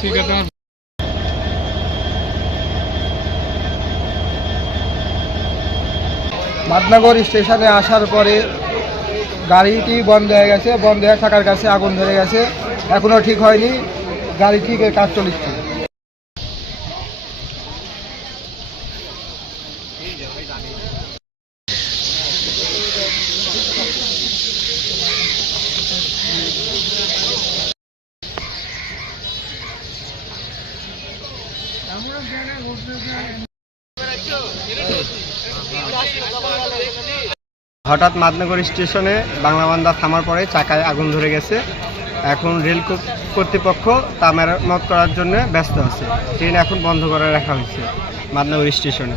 ঠিক আছে মাদনগর স্টেশনে আসার পরে গাড়িটি বন্ধ হয়ে গেছে, বন্ধ হয়ে থাকার কাছে আগুন ধরে গেছে। এখনও ঠিক হয়নি গাড়িটি কাজ চলিচ্ছে হঠাৎ মাদনগর স্টেশনে বাংলাবান্ধা থামার পরে চাকায় আগুন ধরে গেছে। এখন রেল কর্তৃপক্ষ তা মেরামত করার জন্য ব্যস্ত আছে। ট্রেন এখন বন্ধ করে রাখা হয়েছে মাদনগর স্টেশনে।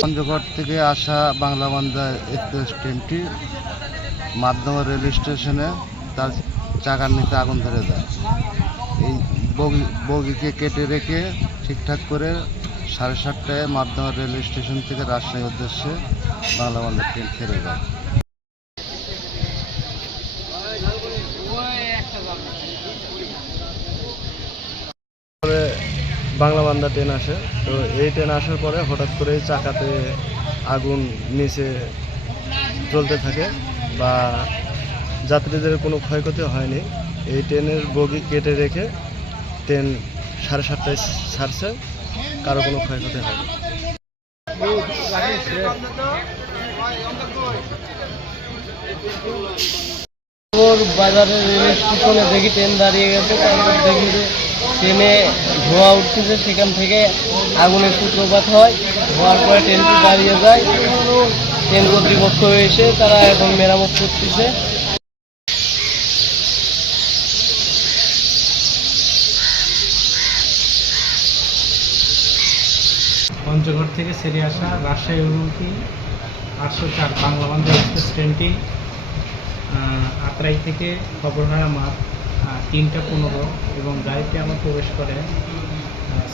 পঞ্চগড় থেকে আসা বাংলাবান্ধা এক্সপ্রেস ট্রেনটি মাধ্যমে রেল স্টেশনে তার চাকার নিচে আগুন ধরে যায়। এই বগি, বগিকে কেটে রেখে ঠিকঠাক করে সাড়ে সাতটায় মাধ্যমে রেল স্টেশন থেকে রাজশাহী উদ্দেশ্যে বাংলাবান্ধা ট্রেন ছেড়ে যায়। বাংলাবান্ধা ট্রেন আসে। তো এই ট্রেন আসার পরে হঠাৎ করে চাকাতে আগুন নিচে জ্বলতে থাকে বা যাত্রীদের কোনো ক্ষয়ক্ষতি হয়নি। এই ট্রেনের বগি কেটে রেখে ট্রেন সাড়ে সাতটায় ছাড়ছে, কারও কোনো ক্ষয়ক্ষতি হয়নি। ওর বাজারে রেল স্টেশনে দেখি ট্রেন দাঁড়িয়ে গেছে, তারপর দেখি যে ট্রেনে ধোঁয়া উঠতেছে, সেখান থেকে আগুনের সূত্রপাত হয়। হওয়ার পরে ট্রেনটি দাঁড়িয়ে যায়। ট্রেন কর্তৃপক্ষ এসে তারা এখন মেরামত করতেছে। পঞ্চগড় থেকে সেরে আসা রাজশাহী অভিমুখী আটশো চার বাংলা বান্ধব এক্সপ্রেস ট্রেনটি আত্রাই থেকে খবরহারা মাঠ তিনটা পনেরো এবং গাড়িতে আমার প্রবেশ করে।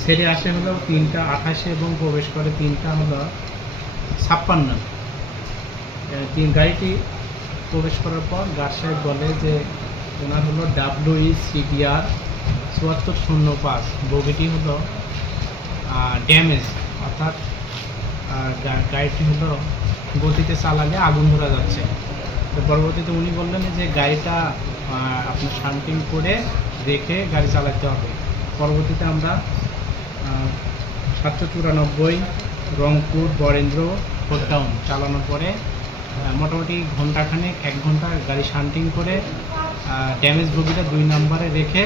সেরে আসে হলো তিনটা আঠাশে এবং প্রবেশ করে তিনটা হলো ছাপ্পান্ন। তিন গাড়িটি প্রবেশ করার পর গার্ড সাহেব বলে যে ওনার হলো ডাব্লিউ সিডিআর চুয়াত্তর শূন্য পাঁচ। বগিটি হলো ড্যামেজ, অর্থাৎ গাড়িটি হলো গতিতে চালালে আগুন ধরা যাচ্ছে। তো পরবর্তীতে উনি বললেন যে গাড়িটা আহ, আপনি শান্তিং করে রেখে গাড়ি চালাতে হবে। পরবর্তীতে আমরা সাতশো চুরানব্বই রংপুর বরেন্দ্র ফোরটাউন চালানোর পরে মোটামুটি ঘন্টাখানেক এক ঘণ্টা গাড়ি শান্তিং করে ড্যামেজ বগিটা দুই নম্বরে রেখে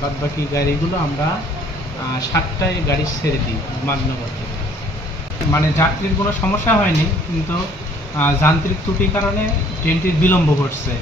বাদ বাকি গাড়িগুলো আমরা সাতটায় গাড়ি ছেড়ে দিই মাদনগর থেকে। মানে যাত্রীর কোনো সমস্যা হয়নি কিন্তু যান্ত্রিক ত্রুটির কারণে ট্রেনটির বিলম্ব ঘটছে।